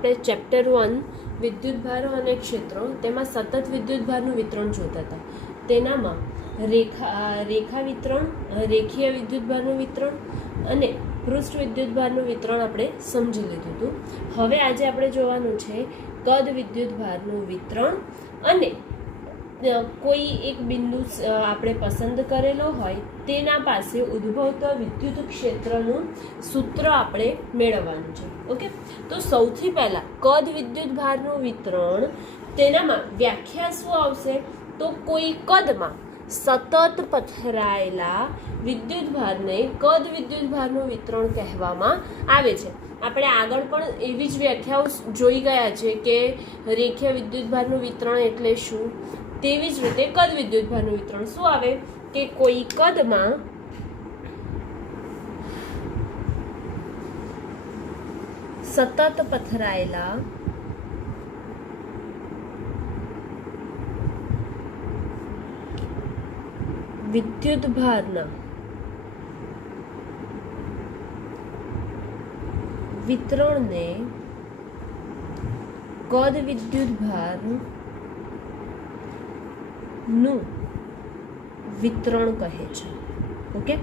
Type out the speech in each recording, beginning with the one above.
આપણે ચેપ્ટર 1 વિદ્યુતભારો અને ક્ષેત્રો તેમાં સતત વિદ્યુતભારનું વિતરણ જોતા હતા. તેનામાં રેખા વિતરણ, રેખીય વિદ્યુતભારનું વિતરણ અને પૃષ્ઠ વિદ્યુતભારનું વિતરણ આપણે સમજી લીધું હતું. હવે આજે આપણે જોવાનું છે કદ વિદ્યુતભારનું વિતરણ અને કોઈ એક બિંદુ આપણે પસંદ કરેલો હોય તેના પાસે ઉદ્ભવતા વિદ્યુત ક્ષેત્રનું સૂત્ર આપણે મેળવવાનું છે. ઓકે, તો સૌથી પહેલાં કદ વિદ્યુતભારનું વિતરણ, તેનામાં વ્યાખ્યા શું આવશે? તો કોઈ કદમાં સતત પથરાયેલા વિદ્યુતભારને કદ વિદ્યુતભારનું વિતરણ કહેવામાં આવે છે. આપણે આગળ પણ એવી જ વ્યાખ્યાઓ જોઈ ગયા છે કે રેખીય વિદ્યુતભારનું વિતરણ એટલે શું. તેવી જ રીતે કદ વિદ્યુતભારનું વિતરણ શું આવે કે કોઈ કદમાં સતત પથરાયેલા વિદ્યુતભારના વિતરણને કદ વિદ્યુતભારનું વિતરણ કહે છે. ઓકે,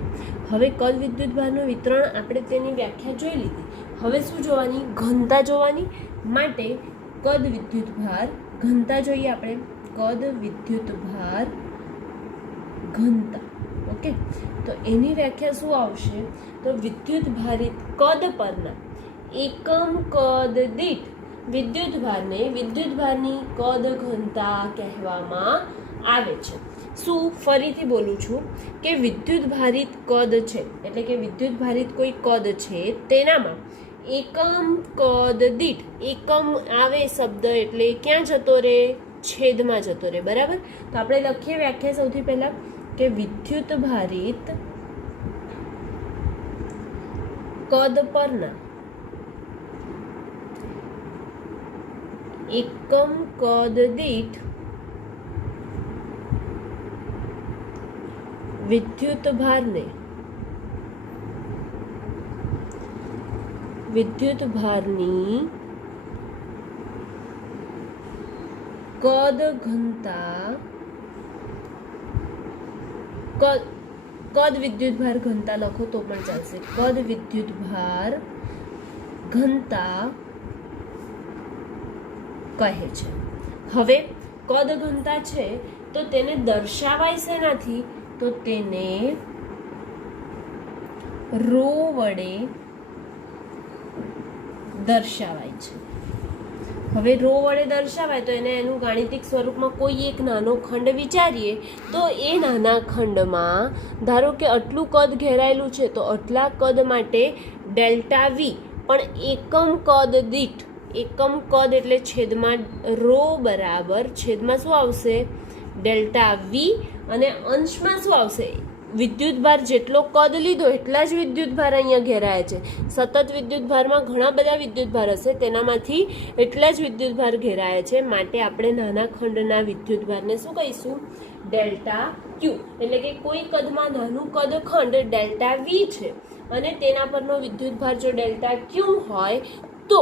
હવે કદ વિદ્યુતભારનું વિતરણ આપણે તેની વ્યાખ્યા જોઈ લીધી. હવે શું જોવાની? ઘનતા જોવાની. માટે કદ વિદ્યુતભાર ઘનતા જોઈએ આપણે. કદ વિદ્યુતભાર ઘનતા. ઓકે, તો એની વ્યાખ્યા શું આવશે? તો વિદ્યુતભારિત કદ પરના એકમ કદ દીઠ વિદ્યુતભારને વિદ્યુતભારની કદ ઘનતા કહેવામાં આવે છે. શું? ફરીથી બોલું છું કે વિદ્યુતભારિત કદ છે એટલે કે વિદ્યુતભારિત કોઈ કદ છે તેનામાં એકમ કદ દીઠ, એકમ આવે શબ્દ એટલે ક્યાં જતો રહે? છેદમાં જતો રહે. બરાબર, તો આપણે લખીએ વ્યાખ્યા સૌથી પહેલા કે વિદ્યુતભારિત કદ પરના એકમ કદ દીઠ વિદ્યુતભારની કદ ઘનતા, કદ વિદ્યુતભાર ઘનતા લખો તો પણ ચાલશે. કદ વિદ્યુતભાર ઘનતા કહે છે. હવે કદ ઘનતા છે તો તેને દર્શાવાય શેનાથી? તો તેને રો વડે દર્શાવાય છે. હવે રો વડે દર્શાવાય તો એને એનું ગાણિતિક સ્વરૂપમાં કોઈ એક નાનો ખંડ વિચારીએ તો એ નાના ખંડમાં ધારો કે આટલું કદ ઘેરાયેલું છે તો આટલા કદ માટે ડેલ્ટા વી, પણ એકમ કદ દીઠ, એકમ કદ એટલે છેદમાં રો બરાબર છેદમાં શું આવશે? ડેલ્ટા વી, અને અંશમાં શું આવશે? વિદ્યુતભાર જેટલો કદ લીધો એટલા જ વિદ્યુતભાર અહીંયા ઘેરાયા છે. સતત વિદ્યુતભારમાં ઘણા બધા વિદ્યુતભાર હશે, તેનામાંથી એટલા જ વિદ્યુતભાર ઘેરાયા છે. માટે આપણે નાના ખંડના વિદ્યુતભારને શું કહીશું? ડેલ્ટા ક્યુ. એટલે કે કોઈ કદમાં નાનું કદ ખંડ ડેલ્ટા વી છે અને તેના પરનો વિદ્યુતભાર જો ડેલ્ટા ક્યુ હોય તો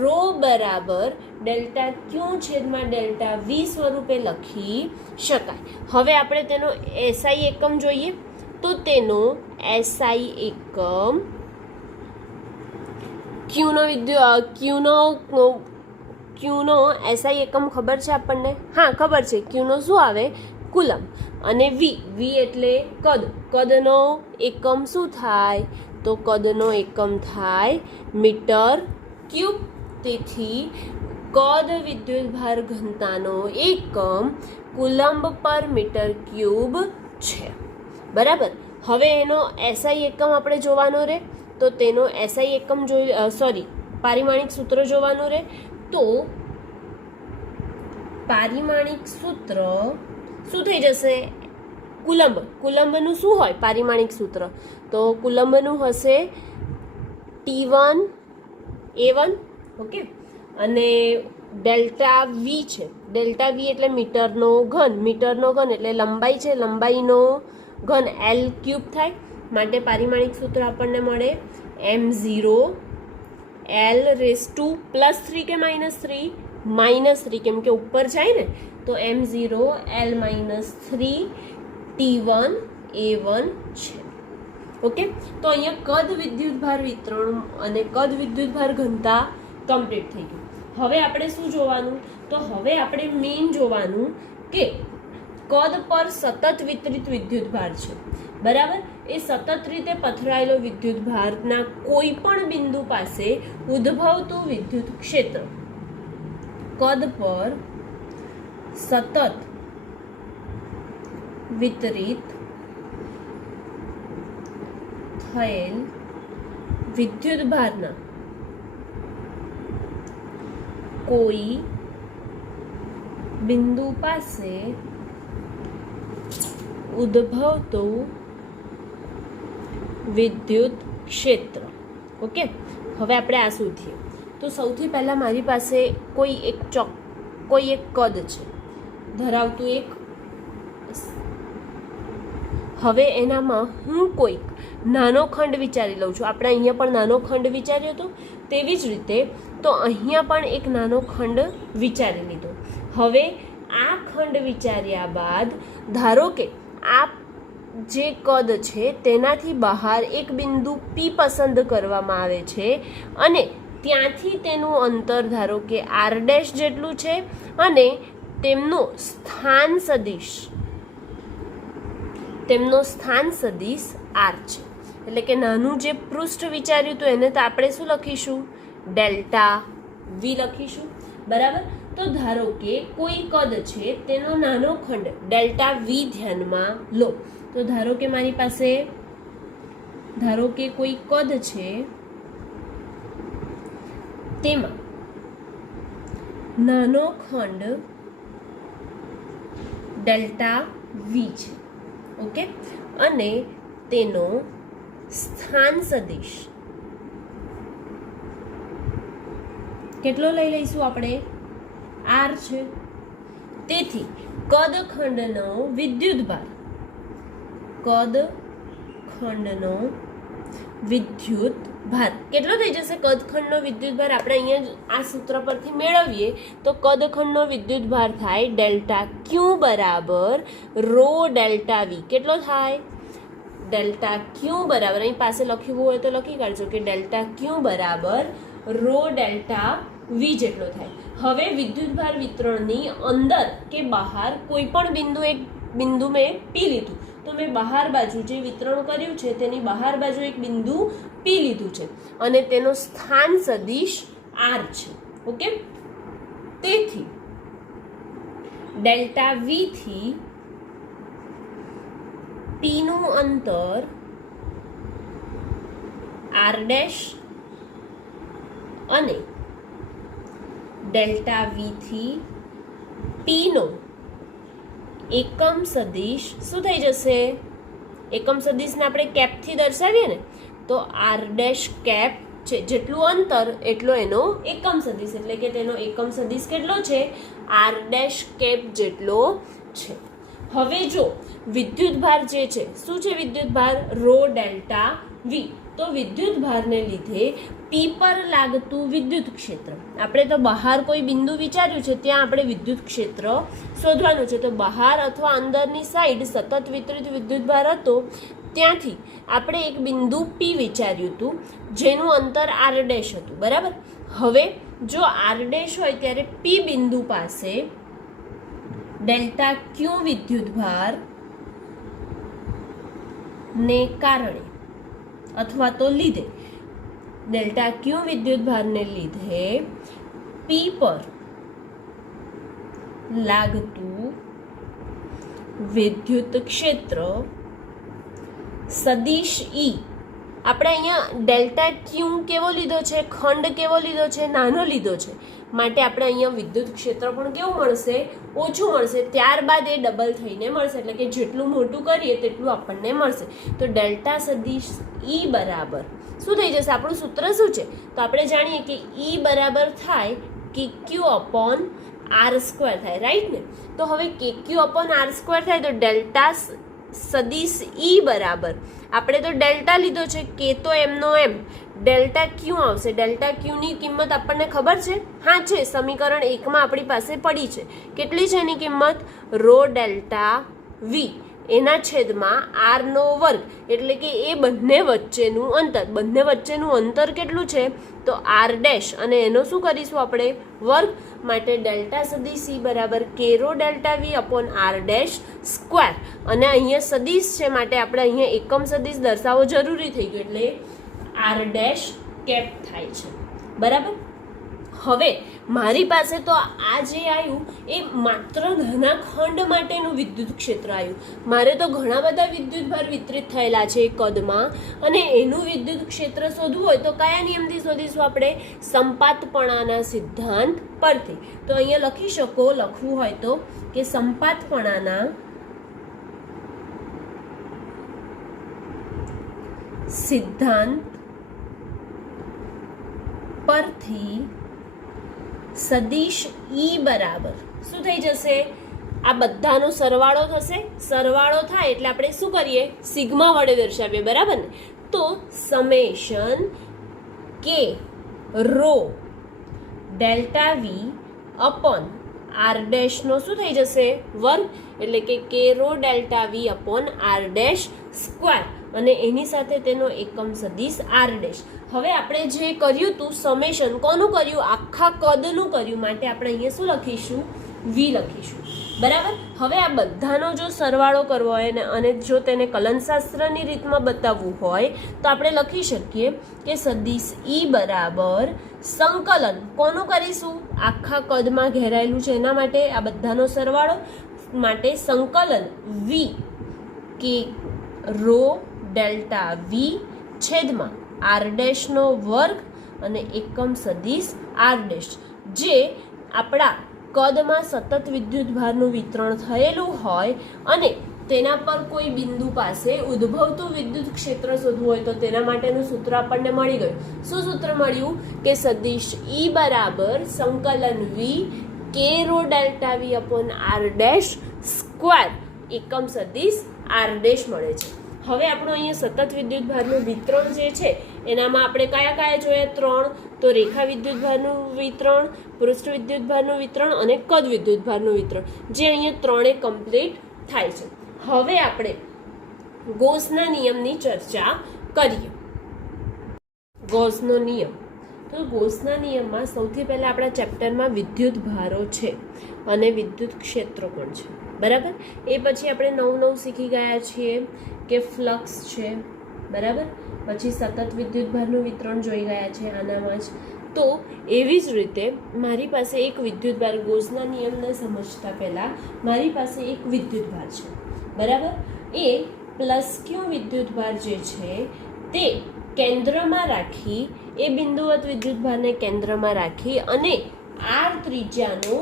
રો બરાબર ડેલ્ટા ક્યુ છેદમાં ડેલ્ટા વી સ્વરૂપે લખી શકાય. હવે આપણે તેનો એસઆઈ એકમ જોઈએ તો તેનો એસઆઈ એકમ ક્યુનો એસઆઈ એકમ ખબર છે આપણને? હા, ખબર છે. ક્યુનો શું આવે? કુલમ. અને વી એટલે કદ. કદનો એકમ શું થાય? તો કદનો એકમ થાય મીટર ક્યુબ. તેથી કદ વિદ્યુતભાર ઘનતાનો એકમ કુલંબ પર મીટર ક્યુબ છે. બરાબર, હવે એનો એસઆઈ એકમ આપણે જોવાનો રહે તો તેનો એસઆઈ એકમ પારિમાણિક સૂત્ર જોવાનું રહે. તો પારિમાણિક સૂત્ર શું થઈ જશે? કુલંબનું શું હોય પારિમાણિક સૂત્ર? તો કુલંબનું હશે T1 A1. ઓકે, અને ડેલ્ટા વી છે. ડેલ્ટા વી એટલે મીટરનો ઘન. મીટરનો ઘન એટલે લંબાઈ છે, લંબાઈનો ઘન L ક્યુબ થાય. માટે પારિમાણિક સૂત્ર આપણને મળે m0 L⁻³ કે -3? -3, કેમ કે ઉપર જાય ને, તો m0 L-3 T1 A1 છે. ઓકે, તો અહીંયા કદ વિદ્યુતભાર વિતરણ અને કદ વિદ્યુતભાર ઘનતા કમ્પ્લીટ થઈ ગયું. હવે આપણે શું જોવાનું? તો હવે આપણે મેઇન જોવાનું કે કદ પર સતત વિતરિત વિદ્યુતભાર છે, બરાબર. એ સતત રીતે પથરાયેલો વિદ્યુતભારના કોઈ પણ બિંદુ પાસે ઉદ્ભવતું વિદ્યુત ક્ષેત્ર કદ પર સતત વિતરિત થયેલ વિદ્યુતભારના કોઈ બિંદુ પાસે ઉદ્ભવતું વિદ્યુત ક્ષેત્ર. ઓકે, હવે આપણે આ શું થયું? તો સૌથી પહેલાં મારી પાસે કોઈ એક કદ છે ધરાવતું એક. હવે એનામાં હું કોઈક નાનો ખંડ વિચારી લઉં છું. આપણે અહીંયા પણ નાનો ખંડ વિચાર્યો હતો, તેવી જ રીતે તો અહીંયા પણ એક નાનો ખંડ વિચારી લીધો. હવે આ ખંડ વિચાર્યા બાદ ધારો કે આ જે કદ છે તેનાથી બહાર એક બિંદુ P પસંદ કરવામાં આવે છે અને ત્યાંથી તેનું અંતર ધારો કે r' જેટલું છે અને તેમનો સ્થાન સદિશ r છે. એટલે કે નાનું જે પૃષ્ઠ વિચાર્યું હતું એને તો આપણે શું લખીશું? ∆V લખીશું, બરાબર. તો ધારો કે કોઈ કદ છે તેનો નાનો ખંડ ∆V ધ્યાનમાં લો. તો ધારો કે મારી પાસે કોઈ કદ છે, તેમાં નાનો ખંડ ∆V છે. ઓકે, અને તેનો સ્થાન સદિશ કેટલો લઈ લઈશું આપણે? r છે. તેથી કદખંડનો વિદ્યુતભાર કેટલો થઈ જશે? કદખંડનો વિદ્યુતભાર આપણે અહીંયા આ સૂત્ર પરથી મેળવીએ તો કદખંડનો વિદ્યુતભાર થાય ∆Q બરાબર ρ∆V. કેટલો થાય? ∆Q બરાબર, અહીં પાસે લખ્યું હોય તો લખી કાઢજો કે ∆Q બરાબર ρ∆V જેટલો થાય. હવે વિદ્યુતભાર વિતરણની અંદર કે બહાર કોઈ પણ એક બિંદુ મેં P લીધું, તો મેં બહાર બાજુ જે વિતરણ કર્યું છે તેની બહાર બાજુ એક બિંદુ P લીધું છે અને તેનો સ્થાન સદિશ r છે. ઓકે, તેથી ∆V થી P નું અંતર r' અને ∆V થી P નો એકમ સદિશ શું થઈ જશે? એકમ સદિશને આપણે કેપથી દર્શાવીએ ને, તો r' કેપ છે. જેટલું અંતર એટલો એનો એકમ સદિશ, એટલે કે તેનો એકમ સદિશ કેટલો છે? r' કેપ જેટલો છે. હવે જો વિદ્યુતભાર જે છે, શું છે વિદ્યુતભાર? ρ∆V. તો વિદ્યુતભારને લીધે P પર લાગતું વિદ્યુત ક્ષેત્ર, આપણે તો બહાર કોઈ બિંદુ વિચાર્યું છે ત્યાં આપણે વિદ્યુત ક્ષેત્ર શોધવાનું છે. તો બહાર અથવા અંદરની સાઈડ સતત વિતરિત વિદ્યુતભાર હતો, ત્યાંથી આપણે એક બિંદુ P વિચાર્યું હતું જેનું અંતર r' હતું, બરાબર. હવે જો r' હોય ત્યારે P બિંદુ પાસે ∆Q વિદ્યુતભાર ને કારણે અથવા તો લીધે ∆Q વિદ્યુતભારને લીધે P પર લાગતું વિદ્યુત ક્ષેત્ર સદિશ E. આપણે અહીંયા ∆Q કેવો લીધો છે? ખંડ કેવો લીધો છે? નાનો લીધો છે. માટે આપણે અહીંયા વિદ્યુત ક્ષેત્ર પણ કેવું મળશે? ઓછું મળશે. ત્યારબાદ એ ડબલ થઈને મળશે, એટલે કે જેટલું મોટું કરીએ તેટલું આપણને મળશે. તો ∆ સદિશ E બરાબર શું થઈ જશે? આપણું સૂત્ર શું છે? તો આપણે જાણીએ કે E બરાબર થાય KQ/r² થાય, રાઈટ ને? તો હવે KQ/r² થાય તો સદિશ ઈ બરાબર, આપણે તો ડેલ્ટા લીધો છે, કે તો એમનો એમ, ડેલ્ટા ક્યુ આવશે. ડેલ્ટા ક્યુની કિંમત આપણને ખબર છે, હા છે, સમીકરણ 1માં આપણી પાસે પડી છે. કેટલી છે એની કિંમત? રો ડેલ્ટા વી એના છેદમાં આરનો વર્ગ, એટલે કે એ બંને વચ્ચેનું અંતર. બંને વચ્ચેનું અંતર કેટલું છે? તો આર ડેશ, અને એનો શું કરીશું આપણે? વર્ગ. માટે ડેલ્ટા સદિશ ઈ બરાબર K rho delta V upon R dash square. અને અહીંયા સદિશ છે માટે આપણે અહીંયા એકમ સદિશ દર્શાવવો જરૂરી થઈ ગયો, એટલે આર ડેશ કેપ થાય છે. બરાબર. હવે મારી પાસે તો આ જે આવ્યું એ માત્ર નાના ખંડ માટેનું વિદ્યુત ક્ષેત્ર આવ્યું. મારે તો ઘણા બધા વિદ્યુતભાર વિતરિત થયેલા છે કદમાં, અને એનું વિદ્યુત ક્ષેત્ર શોધવું હોય તો કયા નિયમથી શોધીશું આપણે? સંપાતપણાના સિદ્ધાંત પરથી. તો અહીંયા લખી શકો, લખવું હોય તો, કે સંપાતપણાના સિદ્ધાંત પરથી સદિશ ઈ બરાબર શું થઈ જશે? આ બધાનો સરવાળો થશે. સરવાળો થાય એટલે આપણે શું કરીએ? સિગ્મા વડે દર્શાવીએ. બરાબર ને? તો summation k rho delta V upon R dash નો શું થઈ જશે? વર્ગ, એટલે કે rho delta V upon R dash square, અને એની સાથે તેનો એકમ સદિશ આર ડેશ. હવે આપણે જે કર્યું હતું સમેશન, કોનું કર્યું? આખા કદનું કર્યું, માટે આપણે અહીંયા શું લખીશું? વી લખીશું. બરાબર. હવે આ બધાનો જો સરવાળો કરવો હોય અને જો તેને કલનશાસ્ત્રની રીતમાં બતાવવું હોય તો આપણે લખી શકીએ કે સદિશ ઈ બરાબર સંકલન. કોનું કરીશું? આખા કદમાં ઘેરાયેલું છે એના માટે આ બધાનો સરવાળો, માટે સંકલન વી કે રો ડેલ્ટા વી છેદમાં આર ડેશનો વર્ગ અને એકમ સદિશ આર ડેશ, જે આપણા કદમાં સતત વિદ્યુતભારનું વિતરણ થયેલું હોય અને તેના પર કોઈ બિંદુ પાસે ઉદ્ભવતું વિદ્યુત ક્ષેત્ર શોધવું હોય તો તેના માટેનું સૂત્ર આપણને મળી ગયું. શું સૂત્ર મળ્યું? કે સદિશ ઈ બરાબર સંકલન V K rho delta V upon R dash square એકમ સદિશ આર ડેશ મળે છે. હવે આપણું અહીંયા સતત વિદ્યુતભારનું વિતરણ જે છે એનામાં આપણે કયા કયા જોયા? 3. તો રેખા વિદ્યુતભારનું વિતરણ, પૃષ્ઠ વિદ્યુતભારનું વિતરણ અને કદ વિદ્યુતભારનું વિતરણ, જે અહીંયા ત્રણે કમ્પ્લીટ થાય છે. હવે આપણે ગૌસના નિયમની ચર્ચા કરીએ. ગૌસનો નિયમ. તો ગૌસના નિયમમાં સૌથી પહેલા આપણા ચેપ્ટરમાં વિદ્યુતભારો છે અને વિદ્યુત ક્ષેત્રો પણ છે. બરાબર. એ પછી આપણે નવું શીખી ગયા છીએ કે ફ્લક્સ છે. બરાબર. પછી સતત વિદ્યુતભારનું વિતરણ જોઈ ગયા છે આનામાં જ. તો એવી જ રીતે મારી પાસે એક વિદ્યુતભાર, ગૌસના નિયમને સમજતા પહેલાં મારી પાસે એક વિદ્યુતભાર છે. બરાબર. એ પ્લસ ક્યુ વિદ્યુતભાર જે છે તે કેન્દ્રમાં રાખી, એ બિંદુવત વિદ્યુતભારને કેન્દ્રમાં રાખી અને આર ત્રિજ્યાનો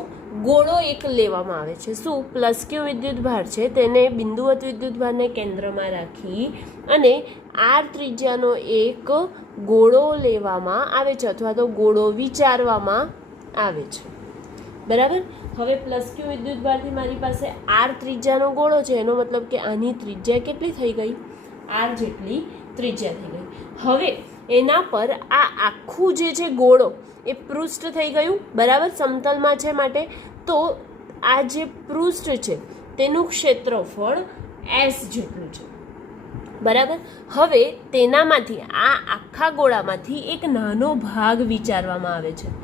ગોળો એક લેવામાં આવે છે. શું? પ્લસ ક્યુ વિદ્યુતભાર છે તેને બિંદુવત વિદ્યુતભારને કેન્દ્રમાં રાખી અને આર ત્રિજ્યાનો એક ગોળો લેવામાં આવે છે, અથવા તો ગોળો વિચારવામાં આવે છે. બરાબર. હવે પ્લસ ક્યુ વિદ્યુતભારથી મારી પાસે આર ત્રિજ્યાનો ગોળો છે, એનો મતલબ કે આની ત્રિજ્યા કેટલી થઈ ગઈ? આર જેટલી ત્રિજ્યા થઈ ગઈ. હવે એના પર આ આખું જે છે ગોળો એ પૃષ્ઠ થઈ ગયું. બરાબર. સમતલમાં છે માટે તો આ જે પૃષ્ઠ છે તેનું ક્ષેત્રફળ એસ જેટલું છે. બરાબર. હવે તેનામાંથી આ આખા ગોળામાંથી એક નાનો ભાગ વિચારવામાં આવે છે.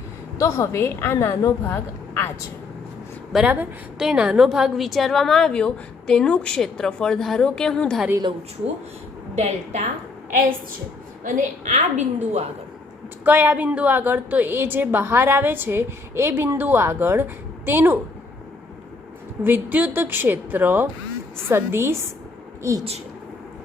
તો હવે આ નાનો ભાગ આ છે. બરાબર. તો એ નાનો ભાગ વિચારવામાં આવ્યો, તેનું ક્ષેત્રફળ ધારો કે હું ધારી લઉં છું ડેલ્ટા એસ છે. અને આ બિંદુ આગળ, કયા બિંદુ આગળ? તો એ જે બહાર આવે છે એ બિંદુ આગળ તેનું વિદ્યુત ક્ષેત્ર સદિશ ઈ છે.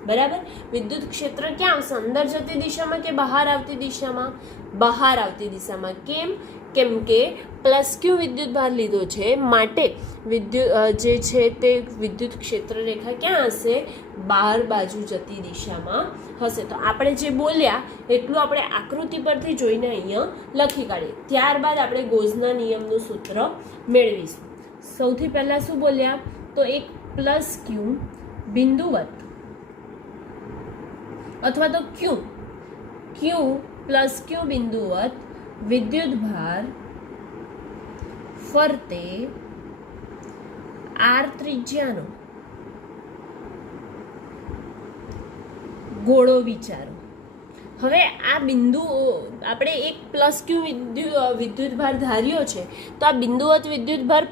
બરાબર. વિદ્યુત ક્ષેત્ર ક્યાં આવશે? અંદર જતી દિશામાં કે બહાર આવતી દિશામાં? બહાર આવતી દિશામાં. કેમ? કેમ કે પ્લસ ક્યુ વિદ્યુતભાર લીધો છે માટે વિદ્યુત જે છે તે વિદ્યુત ક્ષેત્ર રેખા ક્યાં હશે? બહાર બાજુ જતી દિશામાં હશે. તો આપણે જે બોલ્યા એટલું આપણે આકૃતિ પરથી જોઈને અહીંયા લખી કાઢીએ. ત્યારબાદ આપણે ગૌસના નિયમનું સૂત્ર મેળવીશું. સૌથી પહેલાં શું બોલ્યા? તો એક પ્લસ ક્યુ બિંદુવત અથવા તો ક્યુ પ્લસ ક્યુ બિંદુવત વિદ્યુતભાર ફરતે આર ત્રિજ્યાનો ગોળો વિચારો. હવે આ બિંદુ આપણે એક પ્લસ ક્યુ વિદ્યુતભાર ધાર્યો છે, તો આ બિંદુવત વિદ્યુતભાર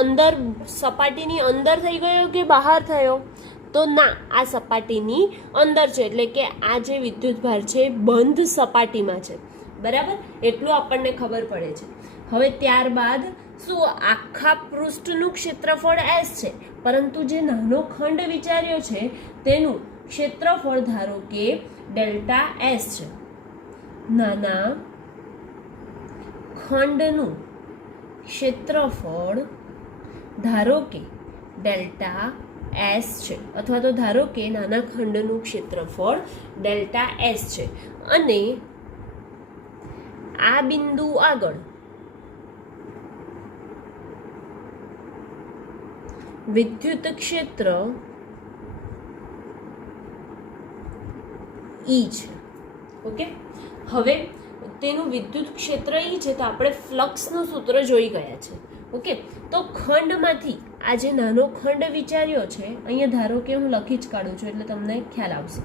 અંદર સપાટીની અંદર થઈ ગયો કે બહાર થયો? તો ના, આ સપાટીની અંદર છે, એટલે કે આ જે વિદ્યુતભાર છે બંધ સપાટીમાં છે. બરાબર, એટલું આપણને ખબર પડે છે. હવે ત્યારબાદ શું, આખા પૃષ્ઠનું ક્ષેત્રફળ S છે, પરંતુ જે નાનો ખંડ વિચાર્યો છે તેનું ક્ષેત્રફળ ધારો કે ડેલ્ટા S છે. નાના ખંડનું ક્ષેત્રફળ ધારો કે ડેલ્ટા S છે, અથવા તો ધારો કે નાના ખંડનું ક્ષેત્રફળ ડેલ્ટા S છે, અને આ બિંદુ આગળ વિદ્યુત ક્ષેત્ર E છે. ઓકે, હવે તેનું વિદ્યુત ક્ષેત્ર E છે, તો આપણે ફ્લક્સનું સૂત્ર જોઈ ગયા છે. ઓકે, તો ખંડમાંથી આ જે નાનો ખંડ વિચાર્યો છે, અહીંયા ધારો કે હું લખી જ કાઢું છું એટલે તમને ખ્યાલ આવશે.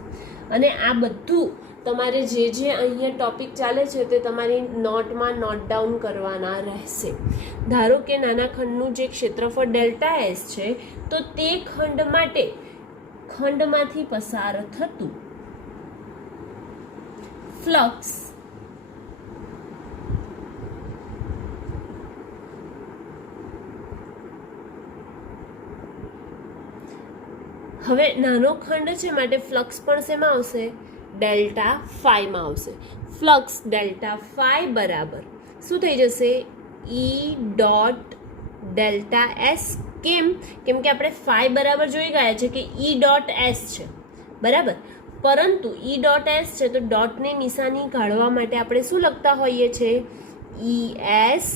અને આ બધું તમારે જે અહીંયા ટોપિક ચાલે છે તે તમારી નોટમાં નોટ ડાઉન કરવાના રહેશે. ધારો કે નાના ખંડનું જે ક્ષેત્રફળ ડેલ્ટા S છે, તો તે ખંડ માટે ખંડમાંથી પસાર થતું ફ્લક્સ હવે નાનો ખંડ છે માટે ફ્લક્સ પણ શેમાં આવશે? ડેલ્ટા ફાઈમાં આવશે. ફ્લક્સ ડેલ્ટા ફાઈ બરાબર શું થઈ જશે? ઈ ડોટ ડેલ્ટા એસ. કેમ કે આપણે ફાઈ બરાબર જોઈ ગયા છે કે ઈ ડોટ એસ છે, બરાબર. પરંતુ ઈ ડોટ એસ છે તો ડોટની નિશાની કાઢવા માટે આપણે શું લખતા હોઈએ છીએ? ઈ એસ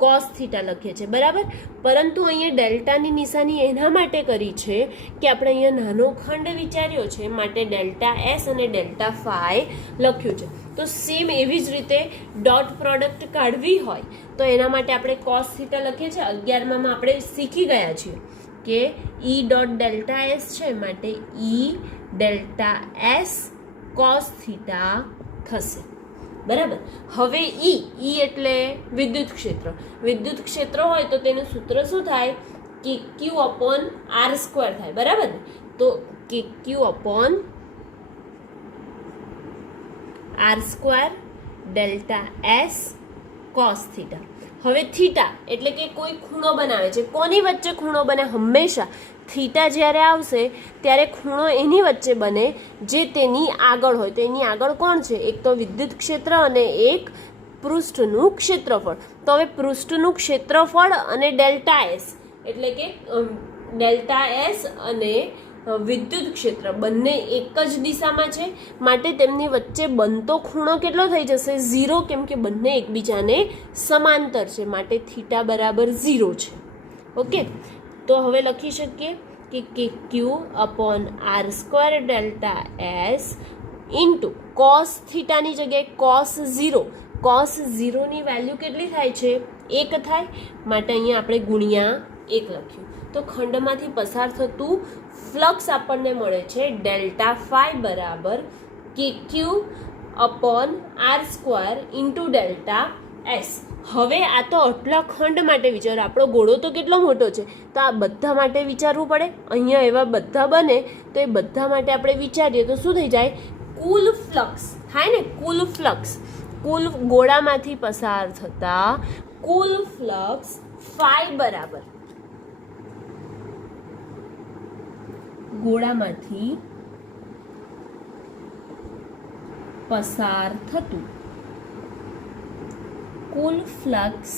કોસ થીટા લખીએ છીએ, બરાબર. પરંતુ અહીંયા ડેલ્ટાની નિશાની એના માટે કરી છે કે આપણે અહીંયા નાનો ખંડ વિચાર્યો છે, માટે ડેલ્ટા એસ અને ડેલ્ટા ફાઈ લખ્યું છે. તો સેમ એવી જ રીતે ડોટ પ્રોડક્ટ કાઢવી હોય તો એના માટે આપણે કોસ થીટા લખીએ છીએ. 11માં આપણે શીખી ગયા છીએ કે ઈ ડોટ ડેલ્ટા એસ છે, માટે ઈ ડેલ્ટા એસ કોસ થીટા થશે, બરાબર. હવે ઈ એટલે વિદ્યુત ક્ષેત્ર. વિદ્યુત ક્ષેત્ર હોય તો તેનું સૂત્ર શું થાય? કે ક્યુ અપોન આર સ્ક્વેર થાય, બરાબર ને? તો k q upon R square delta s cos theta. હવે થીટા એટલે કે કોઈ ખૂણો બનાવે છે. કોની વચ્ચે ખૂણો બને? હંમેશા થીટા જ્યારે આવશે ત્યારે ખૂણો એની વચ્ચે બને જે તેની આગળ હોય. તો એની આગળ કોણ છે? એક તો વિદ્યુત ક્ષેત્ર અને એક પૃષ્ઠનું ક્ષેત્રફળ. તો હવે પૃષ્ઠનું ક્ષેત્રફળ અને ડેલ્ટા એસ એટલે કે ડેલ્ટા એસ અને વિદ્યુત ક્ષેત્ર બંને એક જ દિશામાં છે, માટે તેમની વચ્ચે બનતો ખૂણો કેટલો થઈ જશે? 0, કેમ કે બંને એકબીજાને સમાંતર છે, માટે થીટા બરાબર 0 છે. ઓકે, તો હવે લખી શકીએ k q upon R square delta S into cos થીટાની જગ્યાએ કોસ 0ની વેલ્યુ કેટલી થાય છે? 1 થાય, માટે અહીંયા આપણે ગુણ્યા 1 લખ્યું. તો ખંડમાંથી પસાર થતું ફ્લક્સ આપણને મળે છે ડેલ્ટા ફાઈ બરાબર k q upon R square into delta S. હવે આ તો આટલા ખંડ માટે વિચારો, આપણો ગોળો તો કેટલો મોટો છે, તો આ બધા માટે વિચારવું પડે. અહીંયા એવા બધા બને તો એ બધા માટે આપણે વિચારીએ તો શું થઈ જાય? કુલ ફ્લક્સ થાય ને, કુલ ફ્લક્સ, કુલ ગોળામાંથી પસાર થતા કુલ ફ્લક્સ ફાઈ બરાબર ગોળામાંથી પસાર થતું કુલ ફ્લક્સ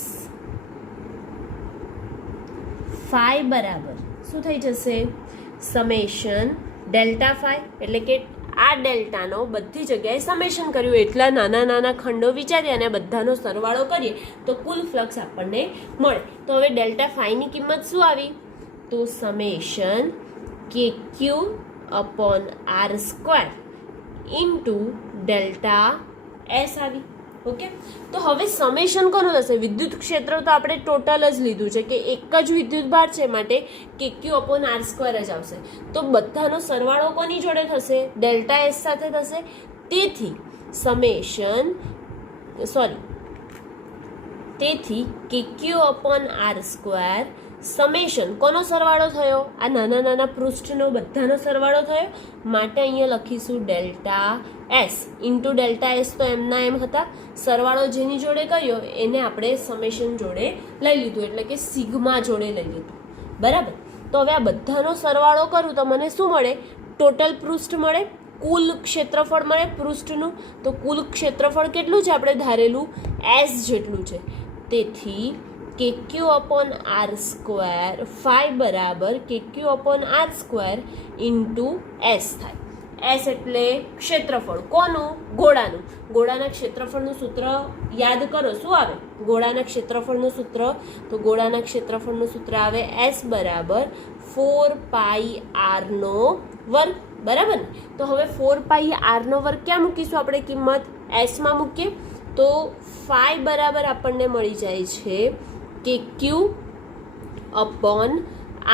ફાઈ બરાબર શું થઈ જશે? Summation delta phi. એટલે કે આ ડેલ્ટાનો બધી જગ્યાએ સમેશન કર્યું, એટલા નાના નાના ખંડો વિચારીએ અને બધાનો સરવાળો કરીએ તો કુલ ફ્લક્સ આપણને મળે. તો હવે ડેલ્ટા ફાઈની કિંમત શું આવી? તો summation k q upon R square into delta s આવી. ઓકે, તો હવે સમેશન કોનું થશે? વિદ્યુત ક્ષેત્ર તો આપણે ટોટલ જ લીધું છે કે એક જ વિદ્યુત ભાર છે માટે કે ક્યુ અપોન આર સ્ક્વેર જ આવશે. તો બધાનો સરવાળો કોની જોડે થશે? ડેલ્ટા એસ સાથે થશે. તેથી k q upon R square summation કોનો સરવાળો થયો? આ નાના નાના પૃષ્ઠનો બધાનો સરવાળો થયો માટે અહીંયા લખીશું delta S into delta S. તો એમના એમ હતા, સરવાળો જેની જોડે કર્યો એને આપણે સમેશન જોડે લઈ લીધું, એટલે કે સિગ્મા જોડે લઈ લીધું. બરાબર. તો હવે આ બધાનો સરવાળો કરું તો મને શું મળે? ટોટલ પૃષ્ઠ મળે, કુલ ક્ષેત્રફળ મળે પૃષ્ઠનું. તો કુલ ક્ષેત્રફળ કેટલું છે? આપણે ધારેલું એસ જેટલું છે. તેથી k q upon R square phi બરાબર k q upon R square into s થાય. એસ એટલે ક્ષેત્રફળ કોનું? ગોળાનું. ગોળાના ક્ષેત્રફળનું સૂત્ર યાદ કરો. શું આવે ગોળાના ક્ષેત્રફળનું સૂત્ર? તો ગોળાના ક્ષેત્રફળનું સૂત્ર આવે એસ બરાબર 4πr² બરાબર ને? તો હવે 4πr² ક્યાં મૂકીશું આપણે? કિંમત એસમાં મૂકીએ તો ફાઈ બરાબર આપણને મળી જાય છે k q upon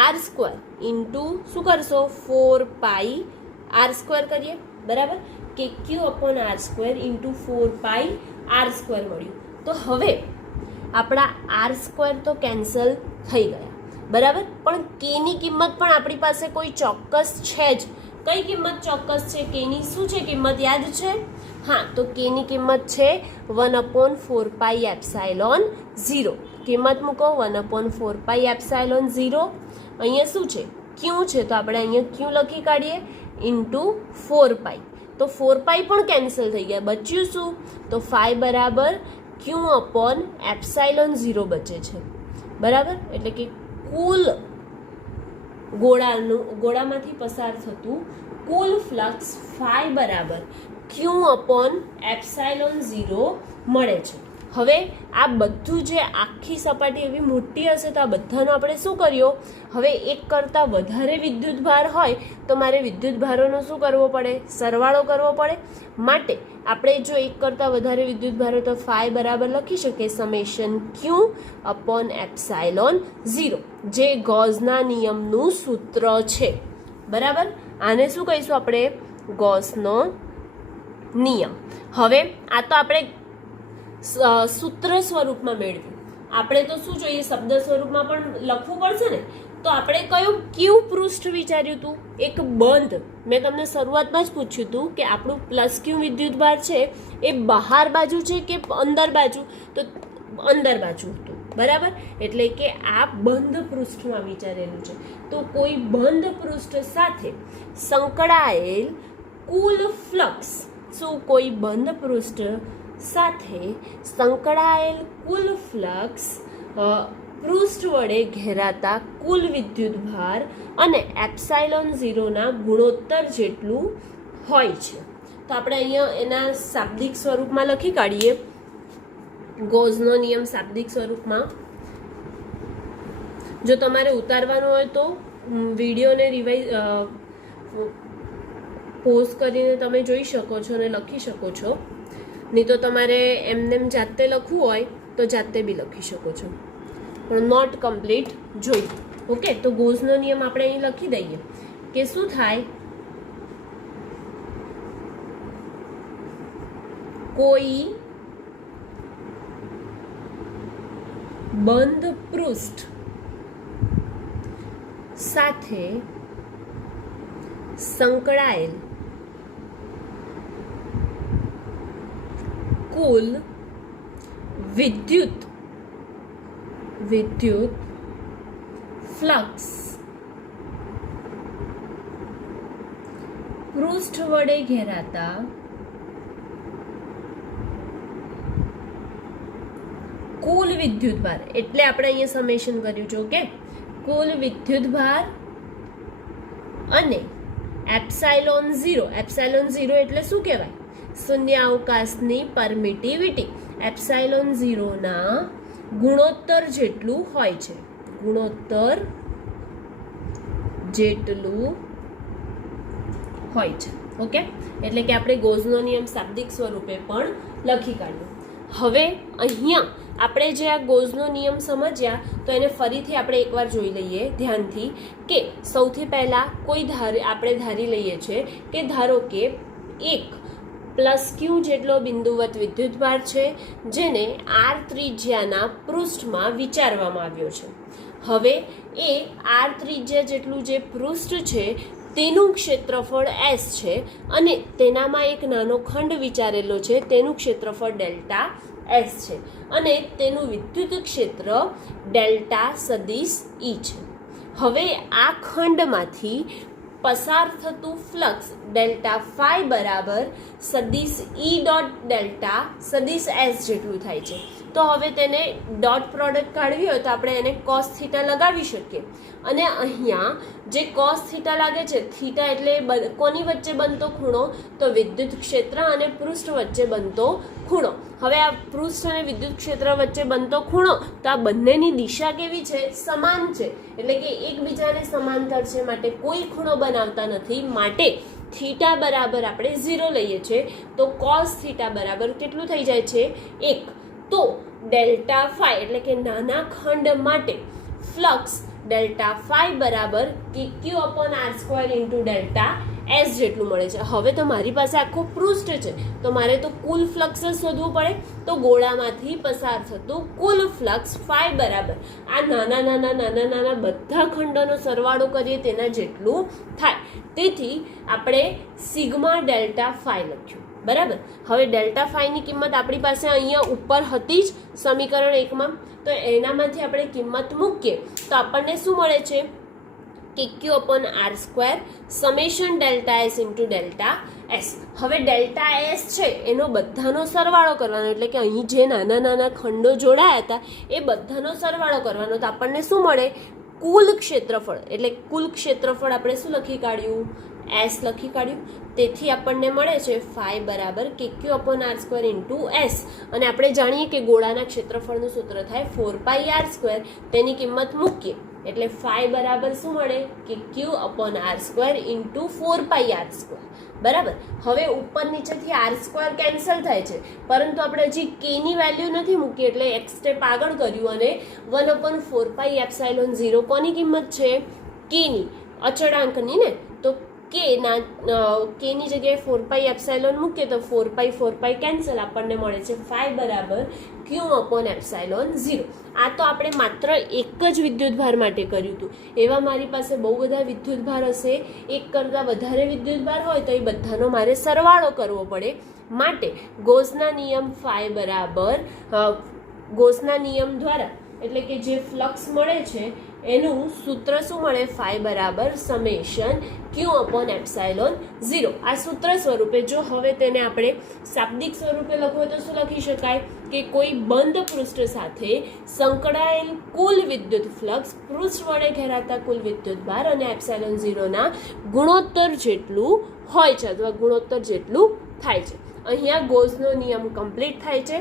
R square into શું કરશો? 4πr² કરીએ. બરાબર. K q upon R square into 4πr² મળ્યું. તો હવે આપણા આર સ્ક્વેર તો કેન્સલ થઈ ગયા. બરાબર. પણ કેની કિંમત પણ આપણી પાસે કોઈ ચોક્કસ છે જ. કઈ કિંમત ચોક્કસ છે? કેની શું છે કિંમત? યાદ છે? હા, તો કેની કિંમત છે 1/4πε0. કિંમત મૂકો 1/4πε0. અહીંયા શું છે? ક્યુ છે, તો આપણે અહીંયા ક્યુ લખી કાઢીએ ઇન્ટુ 4π. તો 4π પણ કેન્સલ થઈ ગયા. બચ્યું શું? તો ફાઈ બરાબર ક્યુ અપોન ε0 બચે છે. બરાબર. એટલે કે કુલ ગોળામાંથી પસાર થતું કુલ ફ્લક્સ ફાઈ બરાબર ક્યુ અપોન ε0 મળે છે. હવે આ બધું જે આખી સપાટી એવી મોટી હશે તો આ બધાનો આપણે શું કર્યો? હવે એક કરતાં વધારે વિદ્યુત ભાર હોય તો મારે વિદ્યુત ભારોનો શું કરવો પડે? સરવાળો કરવો પડે. માટે આપણે જો એક કરતાં વધારે વિદ્યુત ભાર હોય તો ફાઈ બરાબર લખી શકીએ સમેશન ક્યુ અપોન ε0, જે ગૌસના નિયમનું સૂત્ર છે. બરાબર. આને શું કહીશું આપણે? ગૌસનો નિયમ. હવે આ તો આપણે સૂત્ર સ્વરૂપમાં મેળવ્યું. આપણે તો શું જોઈએ? શબ્દ સ્વરૂપમાં પણ લખવું પડશે ને. તો આપણે કયું પૃષ્ઠ વિચાર્યું હતું? એક બંધ. મેં તમને શરૂઆતમાં જ પૂછ્યું હતું કે આપણું પ્લસ ક્યુ વિદ્યુત ભાર છે એ બહાર બાજુ છે કે અંદર બાજુ? તો અંદર બાજુ હતું. બરાબર. એટલે કે આ બંધ પૃષ્ઠમાં વિચારેલું છે. તો કોઈ બંધ પૃષ્ઠ સાથે સંકળાયેલ કુલ ફ્લક્સ, શું? કોઈ બંધ પૃષ્ઠ સાથે સંકળાયેલ કુલ ફ્લક્સ પૃષ્ઠ વડે ઘેરાતા કુલ વિદ્યુત ભાર અને ε0ના ગુણોત્તર જેટલું હોય છે. તો આપણે અહીંયા એના શાબ્દિક સ્વરૂપમાં લખી કાઢીએ. ગૌસનો નિયમ શાબ્દિક સ્વરૂપમાં. જો તમારે ઉતારવાનો હોય તો વિડીયોને પોઝ કરીને તમે જોઈ શકો છો અને લખી શકો છો. નહીં તો તમારે એમને જાતે લખવું હોય તો જાતે બી લખી શકો છો, પણ નોટ કમ્પ્લીટ જોઈએ. ઓકે. તો ગૌસનો નિયમ આપણે અહીં લખી દઈએ કે શું થાય? કોઈ બંધ પૃષ્ઠ સાથે સંકળાયેલ કુલ વિદ્યુત ફ્લક્સ પૃષ્ઠ વડે ઘેરાતા કુલ વિદ્યુત ભાર, એટલે આપણે અહીંયા સમેશન કર્યું છે. ઓકે. કુલ વિદ્યુત ભાર અને ε0 એટલે શું કહેવાય? શૂન્ય અવકાશની પરમિટિવિટી. ε0ના ગુણોત્તર જેટલું હોય છે. ગુણોત્તર જેટલું હોય છે. ઓકે, એટલે કે આપણે ગોઝનો નિયમ શાબ્દિક સ્વરૂપે પણ લખી કાઢ્યો. હવે અહીંયા આપણે જે આ ગોઝનો નિયમ સમજ્યા તો એને ફરીથી આપણે એકવાર જોઈ લઈએ ધ્યાનથી કે સૌથી પહેલાં આપણે ધારી લઈએ છીએ કે ધારો કે એક પ્લસ ક્યુ જેટલો બિંદુવત વિદ્યુતભાર છે જેને આર ત્રિજ્યાના પૃષ્ઠમાં વિચારવામાં આવ્યો છે. હવે એ આર ત્રિજ્યા જેટલું જે પૃષ્ઠ છે તેનું ક્ષેત્રફળ એસ છે અને તેનામાં એક નાનો ખંડ વિચારેલો છે તેનું ક્ષેત્રફળ ડેલ્ટા એસ છે અને તેનું વિદ્યુત ક્ષેત્ર ડેલ્ટા સદિશ ઈ છે. હવે આ ખંડમાંથી પસાર થતું ફ્લક્સ ડેલ્ટા ફાઈ બરાબર સદિશ ઈ ડોટ ડેલ્ટા સદિશ એસ જેટલું થાય છે. તો હવે તેને ડોટ પ્રોડક્ટ કાઢવી હોય તો આપણે એને કોસ થીટા લગાવી શકીએ અને અહીંયા જે કોસ થીટા લાગે છે, થીટા એટલે કોની વચ્ચે બનતો ખૂણો તો વિદ્યુત ક્ષેત્ર અને પૃષ્ઠ વચ્ચે બનતો ખૂણો. હવે આ પૃષ્ઠ અને વિદ્યુત ક્ષેત્ર વચ્ચે બનતો ખૂણો તો આ બંનેની દિશા કેવી છે? સમાન છે, એટલે કે એકબીજાને સમાંતર છે માટે કોઈ ખૂણો બનાવતા નથી. માટે થીટા બરાબર આપણે 0 લઈએ છીએ તો કોસ થીટા બરાબર કેટલું થઈ જાય છે? 1. તો ડેલ્ટા ફાઈ એટલે કે નાના ખંડ માટે ફ્લક્સ ડેલ્ટા ફાઈ બરાબર KQ upon R square into delta S જેટલું મળે છે. હવે તો મારી પાસે આખું પૃષ્ઠ છે તો મારે તો કુલ ફ્લક્સ જ શોધવું પડે. તો ગોળામાંથી પસાર થતું કુલ ફ્લક્સ ફાઈ બરાબર આ નાના નાના નાના નાના બધા ખંડોનો સરવાળો કરીએ તેના જેટલું થાય. તેથી આપણે સિગ્મા ડેલ્ટા ફાઈ લખ્યું. બરાબર. હવે ડેલ્ટા ફાઈની કિંમત આપણી પાસે અહીંયા ઉપર હતી જ સમીકરણ 1માં, તો એનામાંથી આપણે કિંમત મૂકીએ તો આપણને શું મળે છે? KQ upon R square summation delta S into delta S. હવે ડેલ્ટા એસ છે એનો બધાનો સરવાળો કરવાનો, એટલે કે અહીં જે નાના નાના ખંડો જોડાયા હતા એ બધાનો સરવાળો કરવાનો. તો આપણને શું મળે? કુલ ક્ષેત્રફળ. એટલે કુલ ક્ષેત્રફળ આપણે શું લખી કાઢ્યું? એસ લખી કાઢ્યું. તેથી આપણને મળે છે ફાઈ બરાબર KQ upon R square into S. અને આપણે જાણીએ કે ગોળાના ક્ષેત્રફળનું સૂત્ર થાય 4 પાઈ આર સ્ક્વેર. તેની કિંમત મૂકીએ એટલે ફાઈ બરાબર શું મળે? KQ upon R square into 4 pi R square. બરાબર. હવે ઉપર નીચેથી આર સ્ક્વેર કેન્સલ થાય છે પરંતુ આપણે હજી કેની વેલ્યુ નથી મૂકી એટલે એક સ્ટેપ આગળ કર્યું અને 1/4 પાઈ એપ્સાઇલોન 0 કોની કિંમત છે? કેની, અચળાંકની ને. તો કેની જગ્યાએ 4 પાઈ એપ્સાઇલોન મૂકીએ તો 4 પાઈ કેન્સલ. આપણને મળે છે ફાઈ બરાબર ક્યુ અપોન એપ્સાઇલોન 0. આ તો આપણે માત્ર એક જ વિદ્યુતભાર માટે કર્યું હતું. એવા મારી પાસે બહુ બધા વિદ્યુતભાર હશે, એક કરતાં વધારે વિદ્યુતભાર હોય તો એ બધાનો મારે સરવાળો કરવો પડે. માટે ગોસના નિયમ ફાઈ બરાબર ગોસના નિયમ દ્વારા એટલે કે જે ફ્લક્સ મળે છે એનું સૂત્ર શું મળે? ફાઈ બરાબર સમેશન ક્યુ અપોન એપ્સાઇલોન 0. આ સૂત્ર સ્વરૂપે જો હવે તેને આપણે શાબ્દિક સ્વરૂપે લખવો તો શું લખી શકાય કે કોઈ બંધ પૃષ્ઠ સાથે સંકળાયેલ કુલ વિદ્યુત ફ્લક્સ પૃષ્ઠ વડે ઘેરાતા કુલ વિદ્યુતભાર અને એપ્સાઇલોન 0ના ગુણોત્તર જેટલું હોય છે અથવા ગુણોત્તર જેટલું થાય છે. અહીંયા ગોસનો નિયમ કમ્પ્લીટ થાય છે.